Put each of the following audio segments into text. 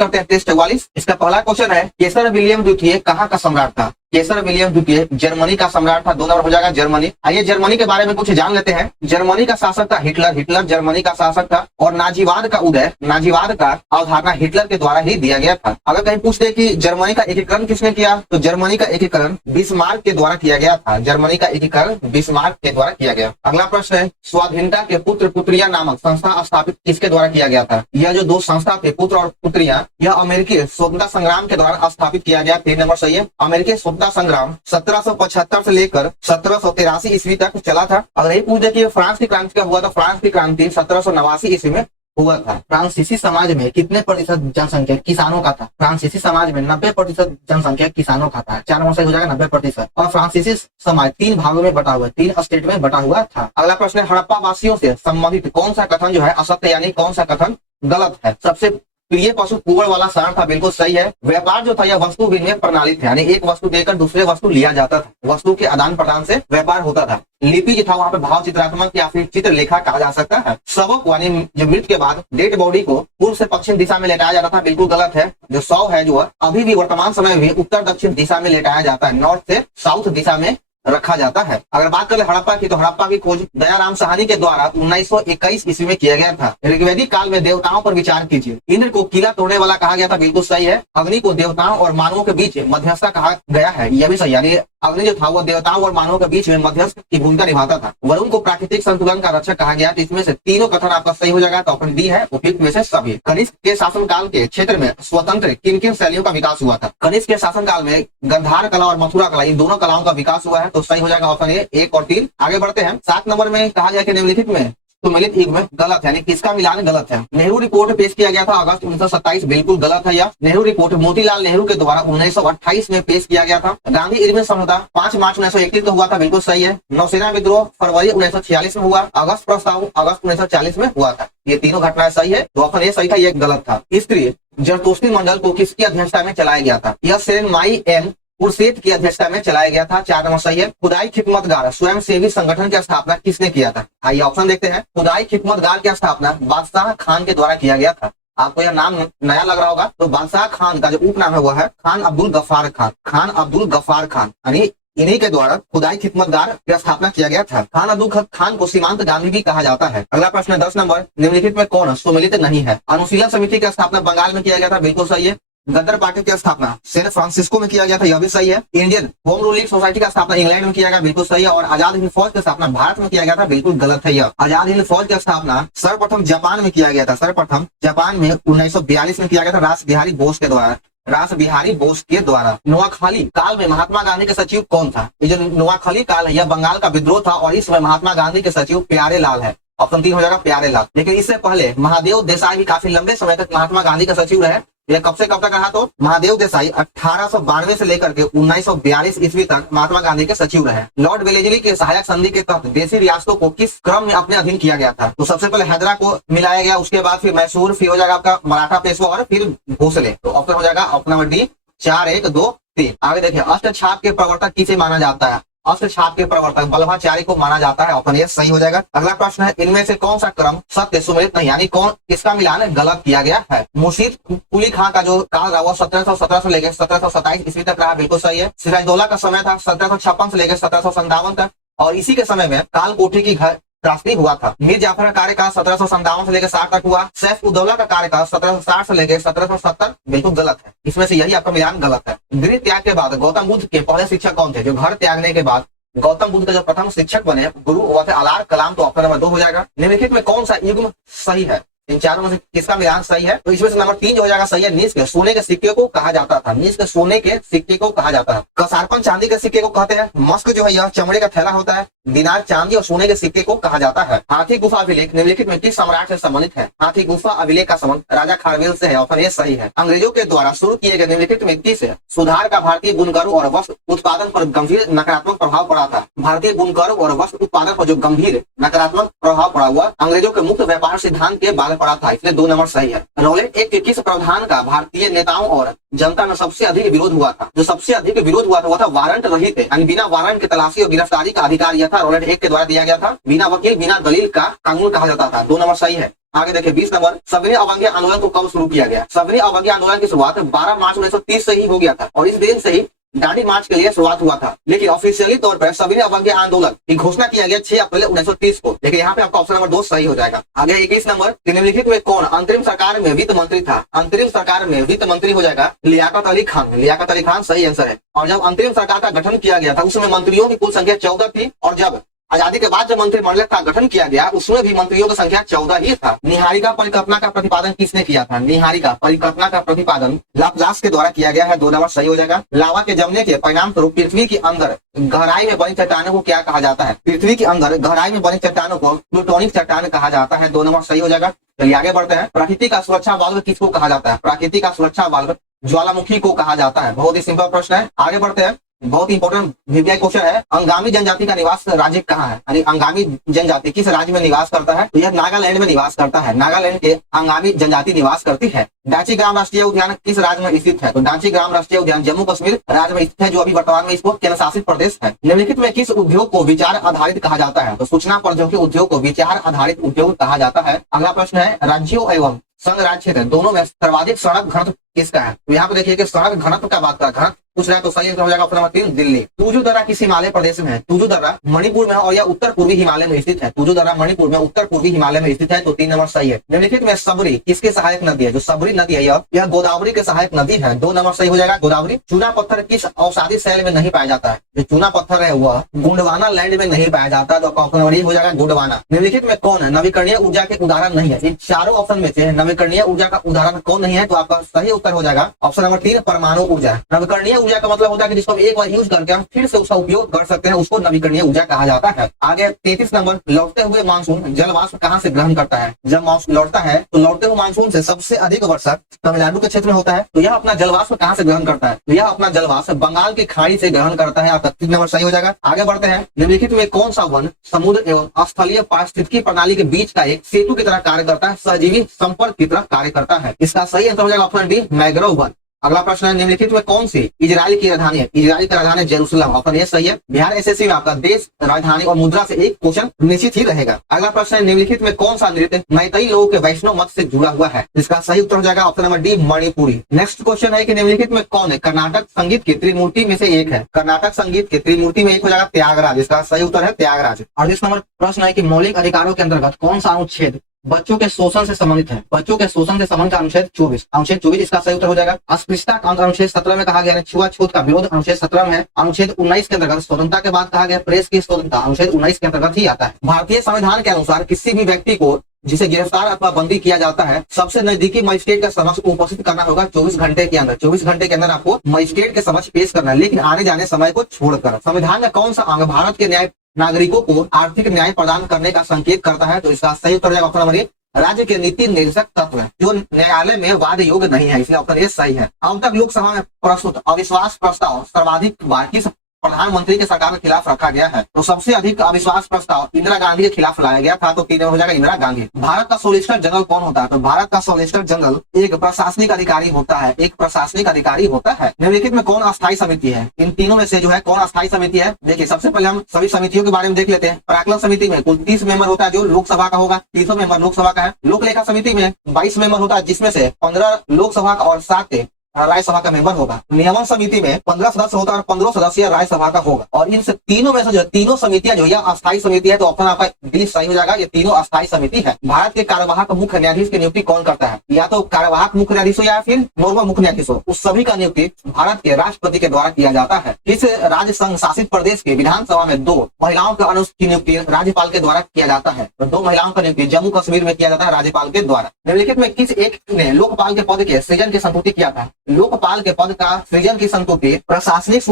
करते हैं टेस्ट 44। इसका पहला क्वेश्चन है, केसर विलियम द्वितीय कहाँ का सम्राट था? केसर विलियम द्वितीय जर्मनी का सम्राट था। 2 नंबर हो जाएगा जर्मनी। आइए जर्मनी के बारे में कुछ जान लेते हैं। जर्मनी का शासक था हिटलर। हिटलर जर्मनी का शासक था और नाजीवाद का उदय, नाजीवाद का अवधारणा हिटलर के द्वारा ही दिया गया था। अगर कहीं पूछते कि जर्मनी का एकीकरण किसने किया, तो जर्मनी का एकीकरण बिस्मार्क के द्वारा किया गया था। जर्मनी का एकीकरण बिस्मार्क के द्वारा किया गया। अगला प्रश्न है, स्वाधीनता के पुत्र पुत्रियां नामक संस्था स्थापित किसके द्वारा किया गया था? यह जो 2 संस्था थे, पुत्र और पुत्रियां, यह अमेरिकी स्वतंत्रता संग्राम के दौरान स्थापित किया गया। 3 नंबर सही है। अमेरिकी स्वतंत्रता संग्राम 1775 से लेकर 1783 ईस्वी तक चला था। अगर यही पूछ दे कि फ्रांस की क्रांति कब हुआ, तो फ्रांस की क्रांति 1789 ईस्वी में हुआ था। फ्रांसीसी समाज में कितने प्रतिशत जनसंख्या किसानों का था? फ्रांसीसी समाज में 90% जनसंख्या किसानों का था। 4 नंबर सही हो जाएगा 90%। और फ्रांसीसी समाज 3 भागों में बटा हुआ, 3 स्टेट में बटा हुआ था। अगला प्रश्न है, हड़प्पा वासियों से संबंधित कौन सा कथन जो है असत्य, यानी कौन सा कथन गलत है? सबसे प्रिय पशु कुंवर वाला शरण था, बिल्कुल सही है। व्यापार जो था यह वस्तु विनिमय प्रणाली थी, यानी एक वस्तु देकर दूसरे वस्तु लिया जाता था। वस्तु के आदान प्रदान से व्यापार होता था। लिपि जो था वहाँ पे भाव चित्रात्मक या फिर चित्रलेखा कहा जा सकता है। शवक यानी जो मृत्यु के बाद डेड बॉडी को पूर्व से पश्चिम दिशा में लेटाया जाता था, बिल्कुल गलत है। जो शव है जो अभी भी वर्तमान समय में उत्तर दक्षिण दिशा में लेटाया जाता है, नॉर्थ से साउथ दिशा में रखा जाता है। अगर बात करें हड़प्पा की, तो हड़प्पा की खोज दयाराम साहनी के द्वारा 1921 ईस्वी में किया गया था। ऋग्वैदिक काल में देवताओं पर विचार कीजिए। इंद्र को किला तोड़ने वाला कहा गया था, बिल्कुल सही है। अग्नि को देवताओं और मानवों के बीच मध्यस्थता कहा गया है, यह भी सही। यानी अग्नि जो था वो देवताओं और मानवों के बीच में मध्यस्थ की भूमिका निभाता था। वरुण को प्राकृतिक संतुलन का रक्षक कहा गया। तो इसमें से तीनों कथन आपका सही हो जाएगा। तो ऑप्शन डी है उपयुक्त में से सभी। कनिष्क के शासनकाल के क्षेत्र में स्वतंत्र किन किन शैलियों का विकास हुआ था? कनिष्क के शासनकाल में गंधार कला और मथुरा कला, इन दोनों कलाओं का विकास हुआ है। तो सही हो जाएगा ऑप्शन ए 1 और 3। आगे बढ़ते हैं। 7 नंबर में कहा गया कि निम्नलिखित में सुमेलित युग में गलत है, यानी किसका मिलान गलत है? नेहरू रिपोर्ट पेश किया गया था अगस्त 1927, बिल्कुल गलत है। यह नेहरू रिपोर्ट मोतीलाल नेहरू के द्वारा 1928 में पेश किया गया था। गांधी इरविन समझौता 5 मार्च 1931 को हुआ था, बिल्कुल सही है। नौसेना विद्रोह फरवरी 1946 में हुआ। अगस्त प्रस्ताव अगस्त 1940 में हुआ था। ये तीनों घटनाएं सही है। तो ऑप्शन ए सही था, ये गलत था। स्त्री जरतोस्ती मंडल को किसकी अध्यक्षता में चलाया गया था? यह सेन माई एम उर्सेत की अध्यक्षता में चलाया गया था। 4 नंबर सही है। खुदाई खिदमतगार स्वयं सेवी संगठन की स्थापना किसने किया था? आइए ऑप्शन देखते हैं। खुदाई खिदमतगार की स्थापना बादशाह खान के द्वारा किया गया था। आपको यह नाम नया लग रहा होगा, तो बादशाह खान का जो उपनाम है वो है खान अब्दुल गफ्फार खान। खान अब्दुल गफ्फार खान, यानी इन्हीं के द्वारा खुदाई खिदमतगार की स्थापना किया गया था। खान अब्दुल खान को सीमांत गांधी भी कहा जाता है। अगला प्रश्न 10 नंबर, निम्नलिखित में कौन सुमेलित नहीं है? अनुशीलन समिति की स्थापना बंगाल में किया गया था, बिल्कुल सही है। गदर पार्टी की स्थापना सैन फ्रांसिस्को में किया गया था, यह भी सही है। इंडियन होम रूलिंग सोसाइटी का स्थापना इंग्लैंड में किया गया, बिल्कुल सही है। और आजाद हिंद फौज की स्थापना भारत में किया गया था, बिल्कुल गलत है। यह आजाद हिंद फौज की स्थापना सर्वप्रथम जापान में किया गया था। सर्वप्रथम जापान में 1942 में किया गया था, रास बिहारी बोस के द्वारा। रास बिहारी बोस के द्वारा। नोआखाली काल में महात्मा गांधी के सचिव कौन था? ये जो नोआखाली काल है यह बंगाल का विद्रोह था और इस समय महात्मा गांधी के सचिव प्यारे लाल है। ऑप्शन 3 हो जाएगा प्यारे लाल। लेकिन इससे पहले महादेव देसाई भी काफी लंबे समय तक महात्मा गांधी का सचिव रहे। यह कब से कब तक रहा? तो महादेव देसाई 1892 से लेकर के 1942 ईस्वी तक महात्मा गांधी के सचिव रहे। लॉर्ड वेलेस्ली के सहायक संधि के तहत देशी रियासतों को किस क्रम में अपने अधीन किया गया था? तो सबसे पहले हैदरा को मिलाया गया, उसके बाद फिर मैसूर, फिर हो जाएगा आपका मराठा पेशवा और फिर भोसले। तो ऑप्शन हो जाएगा ऑप्शन नंबर डी 4 1 2 3। आगे देखिए, अष्टछाप के प्रवर्तक किसे माना जाता है? अष्टछाप के प्रवर्तक वल्लभाचार्य को माना जाता है। ऑप्शन ए सही हो जाएगा। अगला प्रश्न है, इनमें से कौन सा क्रम सत्य सुमेलित नहीं, यानी कौन किसका मिलान गलत किया गया है? मुर्शीद कुली खां का जो काल रहा वो 1717 से लेकर 1727 ईस्वी तक रहा, बिल्कुल सही है। सिराजदौला का समय था 1756 से लेकर 1757 तक, और इसी के समय में काल कोठी की त्रासदी हुआ था। मीर जाफर का कार्यकाल 1757 से लेकर 60 तक हुआ। सैफ उद्दौला का कार्यकाल 1760 से लेकर 1770, बिल्कुल गलत है। इसमें से यही आपका मिलान गलत है। गृह त्याग के बाद गौतम बुद्ध के पहले शिक्षक कौन थे? जो घर त्यागने के बाद गौतम बुद्ध का जो प्रथम शिक्षक बने गुरु वो थे अलार कलाम। तो ऑप्शन नंबर 2 हो जाएगा। निम्नलिखित में कौन सा युग्म सही है? इन चारों में से किसका मिलान सही है? तो इसमें से नंबर 3 जो हो जाएगा सही है। निष्क सोने के सिक्के को कहा जाता था। निष्क सोने के सिक्के को कहा जाता है। कसारपन चांदी के सिक्के को कहते हैं। मस्क जो है यह चमड़े का थैला होता है। दिनार चांदी और सोने के सिक्के को कहा जाता है। हाथी गुफा अभिलेख निम्नलिखित में किस सम्राट से संबंधित है? हाथी गुफा अभिलेख का संबंध राजा खारवेल से है। ऑप्शन ए सही है। अंग्रेजों के द्वारा शुरू किए गए निम्नलिखित में किस सुधार का भारतीय बुनकरों और वस्त्र उत्पादन पर गंभीर नकारात्मक प्रभाव पड़ा था? भारतीय बुनकरों और वस्त्र उत्पादन पर जो गंभीर नकारात्मक प्रभाव पड़ा हुआ अंग्रेजों के मुक्त व्यापार सिद्धांत के बाद पड़ा था, इसलिए 2 नंबर सही है। रॉलेट एक्ट के किस प्रावधान का भारतीय नेताओं और जनता में सबसे अधिक विरोध हुआ था? जो सबसे अधिक विरोध हुआ था वो था वारंट रहित, यानी बिना वारंट के तलाशी और गिरफ्तारी का अधिकार यह था। रॉलेट एक्ट के द्वारा दिया गया था। बिना वकील बिना दलील का कानून कहा जाता था। 2 नंबर सही है। आगे देखिए 20 नंबर, सविनय अवज्ञा आंदोलन को कब शुरू किया गया? सविनय अवज्ञा आंदोलन की शुरुआत 12 मार्च 1930 से ही हो गया था और इस दिन से ही दांडी मार्च के लिए शुरुआत हुआ था, लेकिन ऑफिशियली तौर पर सविनय अवज्ञा आंदोलन की घोषणा किया गया 6 अप्रैल 1930 को। देखिए यहाँ पे आपका ऑप्शन नंबर 2 सही हो जाएगा। आगे 21 नंबर, निम्नलिखित में कौन अंतरिम सरकार में वित्त मंत्री था? अंतरिम सरकार में वित्त मंत्री हो जाएगा लियाकत अली खान। लियाकत अली खान सही आंसर है। और जब अंतरिम सरकार का गठन किया गया था उसमें मंत्रियों की कुल संख्या 14 थी और जब आजादी के बाद जब मंत्रिमंडल का गठन किया गया उसमें भी मंत्रियों की संख्या 14 ही था। निहारिका परिकल्पना का प्रतिपादन किसने किया था? निहारिका परिकल्पना का प्रतिपादन लाप्लास के द्वारा किया गया है। 2 नंबर सही हो जाएगा। लावा के जमने के परिणाम स्वरूप पृथ्वी के अंदर गहराई में बनी चट्टानों को क्या कहा जाता है? पृथ्वी के अंदर गहराई में बनी चट्टानों को प्लूटोनिक चट्टान कहा जाता है। 2 नंबर सही हो जाएगा। चलिए आगे बढ़ते हैं। प्रकृति का सुरक्षा वाल्व किसको कहा जाता है? प्रकृति का सुरक्षा वाल्व ज्वालामुखी को कहा जाता है। बहुत ही सिंपल प्रश्न है। आगे बढ़ते हैं। बहुत ही इंपॉर्टेंट वीवीआई क्वेश्चन है। अंगामी जनजाति का निवास राज्य कहाँ है? यानी अंगामी जनजाति किस राज्य में निवास करता है? तो यह नागालैंड में निवास करता है। नागालैंड के अंगामी जनजाति निवास करती है। डांची ग्राम राष्ट्रीय उद्यान किस राज्य में स्थित है? तो डांची ग्राम राष्ट्रीय उद्यान जम्मू कश्मीर राज्य में स्थित है, जो अभी वर्तमान में इसको केंद्र शासित प्रदेश है। निम्नलिखित में किस उद्योग को विचार आधारित कहा जाता है? तो सूचना प्रौद्योगिकी उद्योग को विचार आधारित उद्योग कहा जाता है। अगला प्रश्न है, राज्यों एवं संघ राज्य क्षेत्र दोनों में सर्वाधिक सड़क घनत्व किसका है? तो यहाँ पे देखिए कि सड़क घनत्व का बात कर घनत्व पूछ रहा है तो सही हो जाएगा ऑप्शन नंबर 3 दिल्ली। तुजु दर्रा किस हिमालय प्रदेश में है? तुजु दर्रा मणिपुर में है और यह उत्तर पूर्वी हिमालय में स्थित है। तुजु दर्रा मणिपुर में उत्तर पूर्वी हिमालय में स्थित है, तो 3 नंबर सही है। निम्नलिखित में सबरी किसके सहायक नदी है? जो सबरी नदी है यह गोदावरी के सहायक नदी है। 2 नंबर सही हो जाएगा गोदावरी। चूना पत्थर किस औषधि शैल में नहीं पाया जाता है? जो चूना पत्थर है वह गोंडवाना लैंड में नहीं पाया जाता, तो ऑप्शन नंबर ए हो जाएगा गोंडवाना। निम्नलिखित में कौन है नवीकरणीय ऊर्जा के उदाहरण नहीं है? इन चारों ऑप्शन में से नवीकरणीय ऊर्जा का उदाहरण कौन नहीं है? तो आपका सही उत्तर हो जाएगा ऑप्शन नंबर 3 परमाणु ऊर्जा। नवीकरणीय ऊर्जा का मतलब होता है कि जिसको एक बार यूज करके हम फिर से उसका उपयोग कर सकते हैं, उसको नवीकरणीय ऊर्जा कहा जाता है। आगे 33 नंबर, लौटते हुए मानसून जल वाष्प कहाँ से ग्रहण करता है? जब मानसून लौटता है तो लौटते हुए मानसून से सबसे अधिक वर्षा तमिलनाडु के क्षेत्र में होता है, तो यह अपना जल वाष्प कहाँ से ग्रहण करता है? तो यह अपना जल वाष्प बंगाल की खाड़ी से ग्रहण करता है। आपका 3 नंबर सही हो जाएगा। आगे बढ़ते हैं। निम्नलिखित में कौन सा वन समुद्र एवं स्थलीय पारिस्थितिकी प्रणाली के बीच का एक सेतु की तरह कार्य करता है, सहजीवी संपर्क की तरह कार्य करता है? इसका सही आंसर हो जाएगा ऑप्शन डी मैंग्रोव वन। अगला प्रश्न है, निम्नलिखित में कौन सी इजराइल की राजधानी है? इजराइल की राजधानी जेरूसलम। ऑप्शन ये सही है। बिहार एसएससी में आपका देश, राजधानी और मुद्रा से एक क्वेश्चन निश्चित ही रहेगा। अगला प्रश्न है, निम्नलिखित में कौन सा नृत्य मैतेई लोगों के वैष्णव मत से जुड़ा हुआ है? इसका सही उत्तर हो जाएगा option number D Manipuri. Next question है कि निम्नलिखित में कौन है कर्नाटक संगीत की त्रिमूर्ति में से एक है? कर्नाटक संगीत की त्रिमूर्ति में एक हो जाएगा त्यागराज। इसका सही उत्तर है त्यागराज। 38 नंबर प्रश्न है कि मौलिक अधिकारों के अंतर्गत कौन सा अनुच्छेद बच्चों के शोषण से संबंधित है? बच्चों के शोषण से संबंधित अनुच्छेद 24। अनुच्छेद 24 इसका सही उत्तर हो जाएगा। अस्पृश्यता का अनुच्छेद 17 में कहा गया है। छुआछूत का विरोध अनुच्छेद 17 में है। अनुच्छेद 19 के अंतर्गत स्वतंत्रता के बाद कहा गया प्रेस की स्वतंत्रता अनुच्छेद 19 के अंतर्गत ही आता है। भारतीय संविधान के अनुसार किसी भी व्यक्ति को जिसे गिरफ्तार अथवा बंदी किया जाता है सबसे नजदीकी मजिस्ट्रेट के समक्ष उपस्थित करना होगा 24 घंटे के अंदर। 24 घंटे के अंदर आपको मजिस्ट्रेट के समक्ष पेश करना है, लेकिन आने जाने समय को छोड़कर। संविधान में कौन सा अंग भारत के न्याय नागरिकों को आर्थिक न्याय प्रदान करने का संकेत करता है? तो इसका सही उत्तर हो जाएगा ऑप्शन नंबर ए राज्य के नीति निर्देशक तत्व है जो न्यायालय में वाद योग्य नहीं है, इसलिए ऑप्शन ए सही है। अब तक लोकसभा में प्रस्तुत अविश्वास प्रस्ताव सर्वाधिक बार किस प्रधानमंत्री के सरकार के खिलाफ रखा गया है? तो सबसे अधिक अविश्वास प्रस्ताव इंदिरा गांधी के खिलाफ लाया गया था, तो 3 हो जाएगा इंदिरा गांधी। भारत का सोलिसिटर जनरल कौन होता है? तो भारत का सोलिसिटर जनरल एक प्रशासनिक अधिकारी होता है। एक प्रशासनिक अधिकारी होता है। निम्नलिखित में कौन अस्थायी समिति है? इन तीनों में से जो है कौन अस्थायी समिति है? देखिए सबसे पहले हम सभी समितियों के बारे में देख लेते हैं। प्राक्कलन समिति में कुल 30 मेंबर होता है जो लोकसभा का होगा, 30 मेंबर लोकसभा का है। लोक लेखा समिति में 22 मेंबर होता है जिसमें से 15 लोकसभा का और 7 राज्यसभा का मेंबर होगा। नियमन समिति में 15 सदस्य होता है और 15 सदस्य राज्यसभा का होगा। और इन तीनों में से जो तीनों समितियां जो है अस्थायी समिति है, तो ऑप्शन आपका डी सही हो जाएगा। ये तीनों अस्थायी समिति है। भारत के कार्यवाहक मुख्य न्यायाधीश की नियुक्ति कौन करता है? या तो कार्यवाहक मुख्य न्यायाधीश हो या फिर नॉर्मल मुख्य न्यायाधीश हो, उस सभी का नियुक्ति भारत के राष्ट्रपति के द्वारा किया जाता है। इस राज्य संघ शासित प्रदेश के विधानसभा में 2 महिलाओं के अनुसूची की नियुक्ति राज्यपाल के द्वारा किया जाता है। तो 2 महिलाओं का नियुक्ति जम्मू कश्मीर में किया जाता है राज्यपाल के द्वारा। निम्नलिखित में किस एक ने लोकपाल के पद के सृजन की संस्तुति किया था? लोकपाल के पद का सृजन की संस्तुति प्रशासनिक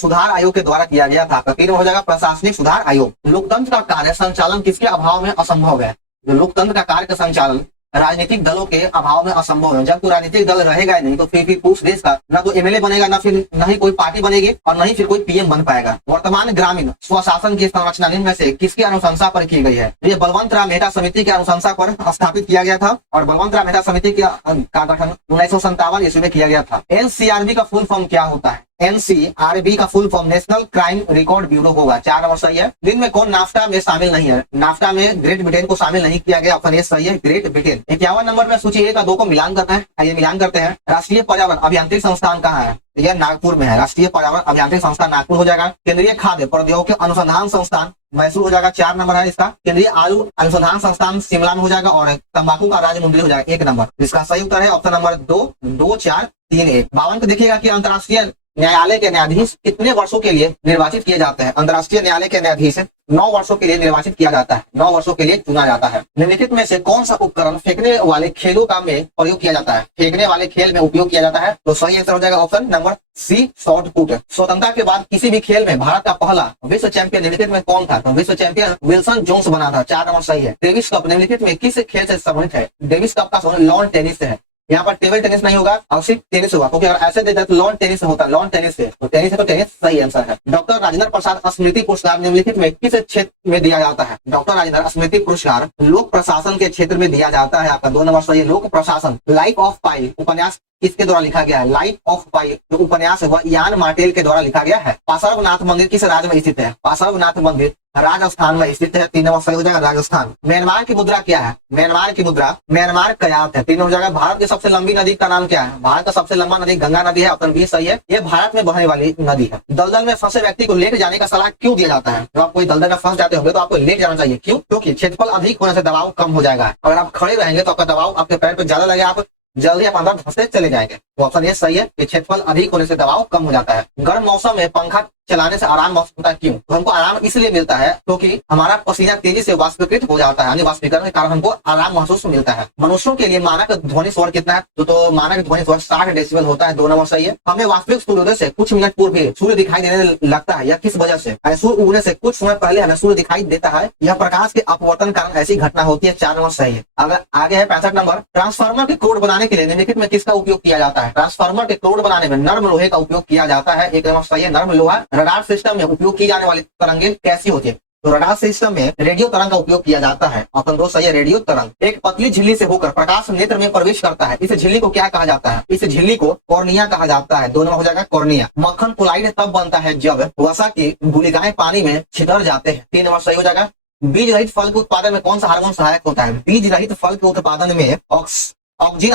सुधार आयोग के द्वारा किया गया था। 3 हो जाएगा प्रशासनिक सुधार आयोग। लोकतंत्र का कार्य संचालन किसके अभाव में असंभव है? जो लोकतंत्र का कार्य का संचालन राजनीतिक दलों के अभाव में असंभव है। जब कोई राजनीतिक दल रहेगा नहीं तो फिर उस देश का न तो एमएलए बनेगा, न ही कोई पार्टी बनेगी और न ही फिर कोई पीएम बन पाएगा। वर्तमान ग्रामीण स्वशासन की संरचना निम्न में से किसकी अनुशंसा पर की गई है? ये बलवंत राम मेहता समिति की अनुशंसा पर स्थापित किया गया था और बलवंत राम मेहता समिति का गठन 1957 ईस्वी में किया गया था। एनसीआरबी का फुल फॉर्म क्या होता है? एनसीआरबी का full form national crime record bureau होगा। 4 नंबर सही है। दिन में कौन नाफ्टा में शामिल नहीं है? नाफ्टा में ग्रेट ब्रिटेन को शामिल नहीं किया गया। ऑप्शन ए सही है, ग्रेट ब्रिटेन। 51 नंबर में सूची 1 और 2 को मिलान करना है। आइए मिलान करते हैं। राष्ट्रीय पर्यावरण अभियांत्रिक संस्थान कहाँ है? यह नागपुर में है। राष्ट्रीय पर्यावरण अभियांत्रिक संस्थान नागपुर हो जाएगा। केंद्रीय खाद्य प्रौद्योगिकी अनुसंधान संस्थान मैसूर हो जाएगा। 4 नंबर है इसका। केंद्रीय आलू अनुसंधान संस्थान शिमला में हो जाएगा। और तंबाकू का राज्य मुंबई हो जाएगा। 1 नंबर इसका सही उत्तर है ऑप्शन नंबर 2, 2, 4, 3, 1। 52 को देखिएगा कि अंतर्राष्ट्रीय न्यायालय के न्यायाधीश कितने वर्षों के लिए निर्वाचित किए जाते हैं? अंतर्राष्ट्रीय न्यायालय के न्यायाधीश 9 वर्षों के लिए निर्वाचित किया जाता है। 9 वर्षों के लिए चुना जाता है। निम्नलिखित में से कौन सा उपकरण फेंकने वाले खेलों का में प्रयोग किया जाता है? फेंकने वाले खेल में उपयोग किया जाता है। तो सही आंसर हो जाएगा option number C, shot put. स्वतंत्रता के बाद किसी भी खेल में भारत का पहला विश्व चैंपियन निम्नलिखित में कौन था? तो विश्व चैंपियन विल्सन जोन्स बना था। 4 नंबर सही है। डेविस कप निम्नलिखित में किस खेल से संबंधित है? डेविस कप का संबंध लॉन टेनिस से है। यहाँ पर टेबल टेनिस नहीं होगा और सिर्फ टेनिस होगा, क्योंकि अगर ऐसे देते तो लॉन टेनिस होता है। लॉन टेनिस से तो टेनिस है, तो टेनिस सही आंसर है। डॉक्टर राजेंद्र प्रसाद स्मृति पुरस्कार निम्नलिखित में किस क्षेत्र में दिया जाता है? डॉक्टर राजेंद्र स्मृति पुरस्कार लोक प्रशासन के क्षेत्र में दिया जाता है। आपका 2 नंबर सही है, लोक प्रशासन। लाइफ ऑफ पाई उपन्यास किसके द्वारा लिखा गया है? लाइफ ऑफ पाई जो उपन्यास है वह यान मार्टेल के द्वारा लिखा गया है। पार्श्वनाथ मंदिर किस राज्य में स्थित है? पार्श्वनाथ मंदिर राजस्थान में स्थित है। 3 नंबर सही हो जाएगा, राजस्थान। म्यांमार की मुद्रा क्या है? म्यांमार की मुद्रा म्यांमार कयात है। 3 हो जाएगा। भारत की सबसे लंबी नदी का नाम क्या है? भारत का सबसे लंबा नदी गंगा नदी है। ऑप्शन बी सही है, ये भारत में बहने वाली नदी है। दलदल में फंसे व्यक्ति को लेट जाने का सलाह क्यों दिया जाता है? जब आप कोई दलदल में फंस जाते होंगे तो आपको लेट जाना चाहिए। क्यों? क्योंकि क्षेत्रफल अधिक होने से दबाव कम हो जाएगा। अगर आप खड़े रहेंगे तो आपका दबाव आपके पैर पर ज्यादा लगेगा, आप जल्दी आप अंदर धंसते चले जाएंगे। तो ऑप्शन ये सही है कि क्षेत्रफल अधिक होने से दबाव कम हो जाता है। गर्म मौसम में पंखा चलाने से आराम महसूस होता है। क्यों? तो हमको आराम इसलिए मिलता है क्योंकि हमारा पसीना तेजी से वाष्पीकृत हो जाता है, यानी वाष्पीकरण के कारण हमको आराम महसूस मिलता है। मनुष्यों के लिए मानक ध्वनि स्वर कितना है? तो मानक ध्वनि स्वर 60 डेसिबल होता है। 2 नंबर सही है। हमें वास्तविक सूर्योदय से कुछ मिनट पूर्व सूर्य दिखाई देने लगता है, यह किस वजह से? सूर्य उगने से कुछ समय पहले हमें सूर्य दिखाई देता है, यह प्रकाश के अपवर्तन कारण ऐसी घटना होती है। 4 नंबर सही है। अगर आगे है 65 नंबर। ट्रांसफार्मर के कोड बनाने के लिए निम्नलिखित में किसका उपयोग किया जाता है? ट्रांसफार्मर के कोड बनाने में नर्म लोहे का उपयोग किया जाता है। 1 नंबर सही है, नर्म लोहा। रडार सिस्टम में उपयोग की जाने वाली तरंगें कैसी होती है? तो रडार सिस्टम में रेडियो तरंग का उपयोग किया जाता है। ऑप्शन 2 सही है, रेडियो तरंग। एक पतली झिल्ली से होकर प्रकाश नेत्र में प्रवेश करता है, इस झिल्ली को क्या कहा जाता है? इस झिल्ली को कॉर्निया कहा जाता है। 2 नंबर हो जाएगा, कॉर्निया। मक्खन कोलाइड तब बनता है जब वसा की गुलिकाएं पानी में छितर जाते हैं। 3 नंबर सही हो जाएगा। बीज रहित फल के उत्पादन में कौन सा हार्मोन सहायक होता है? बीज रहित फल के उत्पादन में ऑक्सिन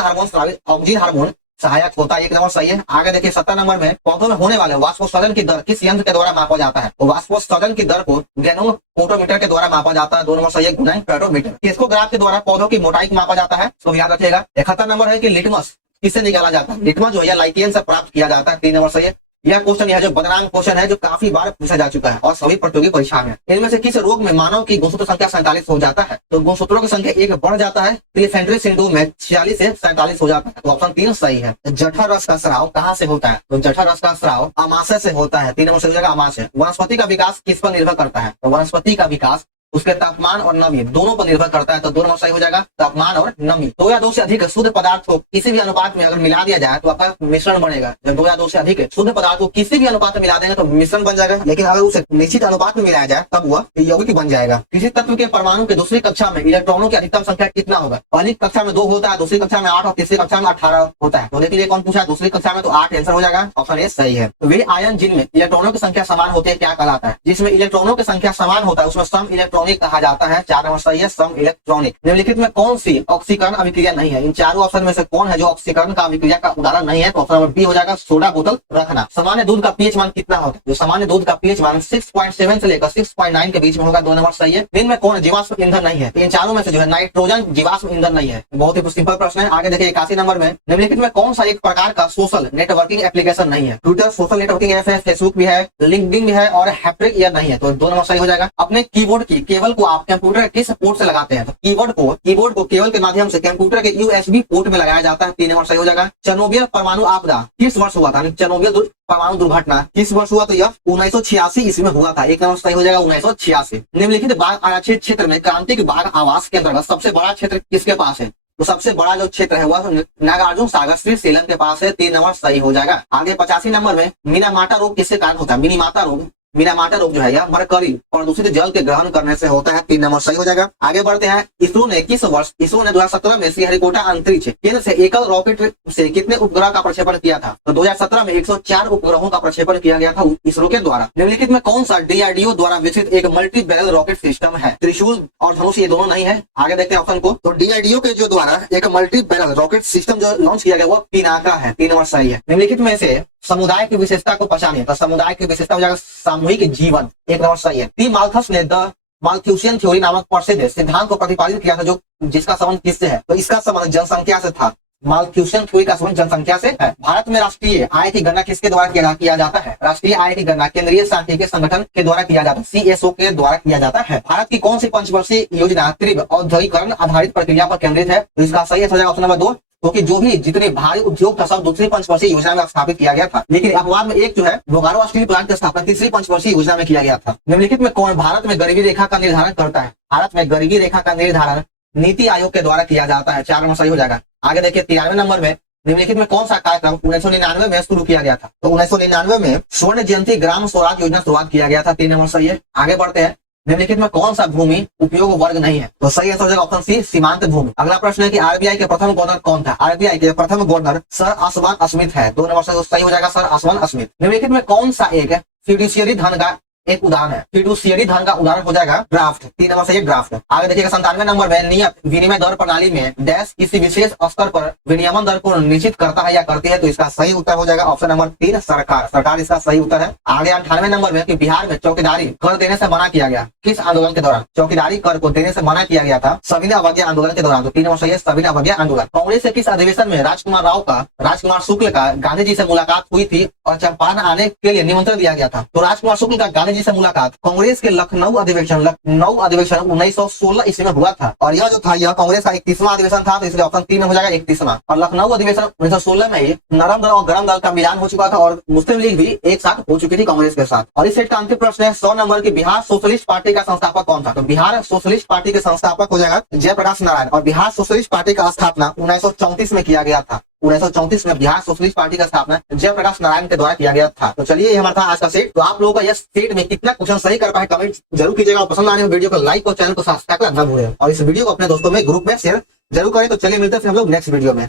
हार्मोन सहायक होता है। 1 नंबर सही है। आगे देखिए 70 नंबर में पौधों में होने वाले वाष्पोत्सर्जन की दर किस यंत्र के द्वारा मापा जाता है? तो वाष्पोत्सर्जन की दर को गैनोफोटोमीटर के द्वारा मापा जाता है। 2 नंबर सही है, गुणांक किसकोग्राफ के द्वारा पौधों की मोटाई को मापा जाता है? तो याद रखिएगा। 71 नंबर है कि लिटमस किससे निकाला जाता है? लिटमस जो है लाइकेन से प्राप्त किया जाता है। 3 नंबर सही है। यह क्वेश्चन यह जो बदनाम क्वेश्चन है जो काफी बार पूछा जा चुका है और सभी प्रतियोगी परीक्षा में। इनमें से किस रोग में मानव की गुणसूत्र संख्या 47 हो जाता है? तो गुणसूत्रों की संख्या 1 बढ़ जाता है, प्लेसेंट्री सिंड्रोम में 46 से 47 हो जाता है। तो ऑप्शन 3 सही है। जठर रस का स्राव कहाँ से होता है? तो जठर रस का स्राव अमाशय से होता है। 3 नंबर सही हो जाएगा, अमाशय। वनस्पति का विकास किस पर निर्भर करता है? तो वनस्पति का विकास उसके तापमान और नमी दोनों पर निर्भर करता है। तो 2 नंबर सही हो जाएगा, तापमान और नमी। 2 या 2 से अधिक शुद्ध पदार्थ को किसी भी अनुपात में अगर मिला दिया जाए तो आपका मिश्रण बनेगा। जब 2 या 2 से अधिक शुद्ध पदार्थ को किसी भी अनुपात में मिला देंगे तो मिश्रण बन जाएगा, लेकिन अगर उसे निश्चित अनुपात में मिलाया जाए तब वह यौगिक बन जाएगा। किसी तत्व के परमाणु के दूसरी कक्षा में इलेक्ट्रॉनों की अधिकतम संख्या कितना होगा? पहली कक्षा में 2 होता है, दूसरी कक्षा में 8 और तीसरी कक्षा में 18 होता है। तो देखिए कौन पूछा? दूसरी कक्षा में, तो 8 आंसर हो जाएगा। ऑप्शन ए सही है। वे आयन जिनमें इलेक्ट्रॉनों की संख्या समान होती है क्या कहलाता है? जिसमें इलेक्ट्रॉनों की संख्या समान होता है उसमें सम इलेक्ट्रॉनिक कहा जाता है। 4 नंबर सही है, सम इलेक्ट्रॉनिक। निम्नलिखित में कौन सी ऑक्सीकरण अभिक्रिया नहीं है? इन चारों ऑप्शन में से कौन है जो ऑक्सीकरण का अभिक्रिया का उदाहरण नहीं है? तो ऑप्शन नंबर बी हो जाएगा, सोडा बोतल रखना। सामान्य दूध का पीएच मान कितना होता है? जो सामान्य दूध का पीएच मान 6.7 से लेकर 6.9 के बीच में होगा। 2 नंबर सही है। दिन में कौन जीवाश्म ईंधन नहीं है? इन चारों में से जो है नाइट्रोजन जीवाश्म ईंधन नहीं है। बहुत ही सिंपल प्रश्न है। आगे देखिए 81 नंबर में निम्नलिखित में कौन सा एक प्रकार का सोशल नेटवर्किंग एप्लीकेशन नहीं है? ट्विटर सोशल नेटवर्किंग ऐप है, फेसबुक भी है, लिंक्डइन भी है और हैप्रिक यह नहीं है। तो 2 नंबर सही हो जाएगा। अपने कीबोर्ड की केबल को आप कंप्यूटर किस पोर्ट से लगाते हैं? तो कीबोर्ड को केबल के माध्यम से कंप्यूटर के यूएसबी पोर्ट में लगाया जाता है। 3 नंबर सही हो जाएगा। चेर्नोबिल परमाणु आपदा किस वर्ष हुआ था? चेर्नोबिल परमाणु दुर्घटना किस वर्ष हुआ? तो यह 1986 ईस्वी में हुआ था। 1 नंबर सही हो जाएगा, 1986। निम्नलिखित बाघ आरक्षित क्षेत्र में क्रांतिक बाघ आवास के अंतर्गत सबसे बड़ा क्षेत्र किसके पास है? तो सबसे बड़ा जो क्षेत्र है वह नागार्जुन सागर श्री सेलम के पास है। 3 नंबर सही हो जाएगा। आगे 85 नंबर में मिनामाटा रोग किसके कारण होता है? मिनीमाता रोग मिनामाटा रोग जो है यह मरकरी प्रदूषित जल के ग्रहण करने से होता है। 3 नंबर सही हो जाएगा। आगे बढ़ते हैं। इसरो ने किस वर्ष, इसरो ने 2017 में श्रीहरिकोटा अंतरिक्ष केंद्र से एकल रॉकेट से कितने उपग्रह का प्रक्षेपण किया था? तो 2017 में 104 उपग्रहों का प्रक्षेपण किया गया था इसरो के द्वारा। निम्नलिखित में कौन सा DRDO द्वारा विकसित एक मल्टी बैरल रॉकेट सिस्टम है? त्रिशूल और धनुष ये दोनों नहीं है। आगे देखते हैं ऑप्शन को। तो DRDO के जो द्वारा एक मल्टी बैरल रॉकेट सिस्टम जो लॉन्च किया गया वो पिनाका है। 3 नंबर सही है। निम्नलिखित में से समुदाय की विशेषता को पहचाने। तो समुदाय की विशेषता हो जाएगा सामूहिक जीवन। 1 नंबर सही है। टी माल्थस ने द माल्थ्यूसियन थ्योरी नामक प्रसिद्ध सिद्धांत को प्रतिपादित किया था जो जिसका संबंध किससे है? तो इसका संबंध जनसंख्या से था। माल्थ्यूसियन थ्योरी का संबंध जनसंख्या से है। भारत में राष्ट्रीय आय की गणना किसके द्वारा किया जाता है? राष्ट्रीय आय की गणना केंद्रीय सांख्यिकी संगठन के द्वारा किया जाता है। CSO के द्वारा किया जाता है। भारत की कौन सी पंचवर्षीय योजना तीव्र औद्योगिकरण आधारित प्रक्रिया पर केंद्रित है? तो इसका सही हो जाएगा ऑप्शन नंबर 2, क्योंकि जो भी जितने भारी उद्योग था सब दूसरी पंचवर्षीय योजना में स्थापित किया गया था, लेकिन अपवाद में एक जो है बोकारो स्टील प्लांट की स्थापना तीसरी पंचवर्षीय योजना में किया गया था। निम्नलिखित में कौन भारत में गरीबी रेखा का निर्धारण करता है? भारत में गरीबी रेखा का निर्धारण नीति आयोग के द्वारा किया जाता है। 4 नंबर सही हो जाएगा। आगे देखिए 93 नंबर में निम्नलिखित में कौन सा कार्यक्रम 1999 में शुरू किया गया था? तो 1999 में स्वर्ण जयंती ग्राम स्वराज योजना शुरुआत किया गया था। 3 नंबर सही है। आगे बढ़ते हैं। निम्नलिखित में कौन सा भूमि उपयोग वर्ग नहीं है? तो सही आंसर हो जाएगा ऑप्शन सी, सीमांत भूमि। अगला प्रश्न है कि RBI के प्रथम गवर्नर कौन था? RBI के प्रथम गवर्नर सर आसवान स्मिथ है। 2 नंबर से सही हो जाएगा सर आसवान स्मिथ। निम्नलिखित में कौन सा एक फिड्यूशियरी धन का एक उदाहरण है? फिड्यूशियरी धन का उदाहरण हो जाएगा ड्राफ्ट। 3 नंबर से ड्राफ्ट। आगे देखिएगा 97 नंबर में नियत विनिमय दर प्रणाली में डैश किसी विशेष स्तर पर विनियमन दर को निश्चित करता है या करती है? तो इसका सही उत्तर हो जाएगा ऑप्शन नंबर 3 सरकार। सरकार इसका सही उत्तर है। आगे 98 नंबर में कि बिहार में चौकीदारी कर देने से मना किया गया किस आंदोलन के दौरान? चौकीदारी कर को देने से मना किया गया था सविनय अवज्ञा आंदोलन के दौरान। तो 3 नंबर सही है, सविनय अवज्ञा आंदोलन। कांग्रेस के किस अधिवेशन में राजकुमार शुक्ल का गांधी जी से मुलाकात हुई थी और चंपारण आने के लिए निमंत्रण दिया गया था? तो राजकुमार शुक्ल का गांधी जी से मुलाकात कांग्रेस के लखनऊ अधिवेशन 1916 ईस्वी में हुआ था, और यह जो था यह कांग्रेस का 31वां अधिवेशन था, तो इसलिए ऑप्शन 3 में हो जाएगा 31वां। और लखनऊ अधिवेशन 1916 में ही नरम दल और गरम दल का मिलान हो चुका था और मुस्लिम लीग भी एक साथ हो चुकी थी कांग्रेस के साथ। और इस सेट का अंतिम प्रश्न है 100 नंबर की बिहार सोशलिस्ट पार्टी का संस्थापक कौन था? तो बिहार सोशलिस्ट पार्टी के संस्थापक हो जाएगा जयप्रकाश नारायण, और बिहार सोशलिस्ट पार्टी का स्थापना 1934 में किया गया था। 1934 में बिहार सोशलिस्ट पार्टी का स्थापना जयप्रकाश नारायण के द्वारा किया गया था। तो चलिए ये हमारा था आज का सेट। तो आप लोगों का यह सेट में कितना क्वेश्चन सही कर पाए कमेंट जरूर कीजिएगा, और पसंद आने वाले वीडियो को लाइक और चैनल को सब्सक्राइब करना न भूलें, और इस वीडियो को अपने दोस्तों में ग्रुप में शेयर जरूर करें। तो चलिए मिलते हैं हम लोग नेक्स्ट वीडियो में।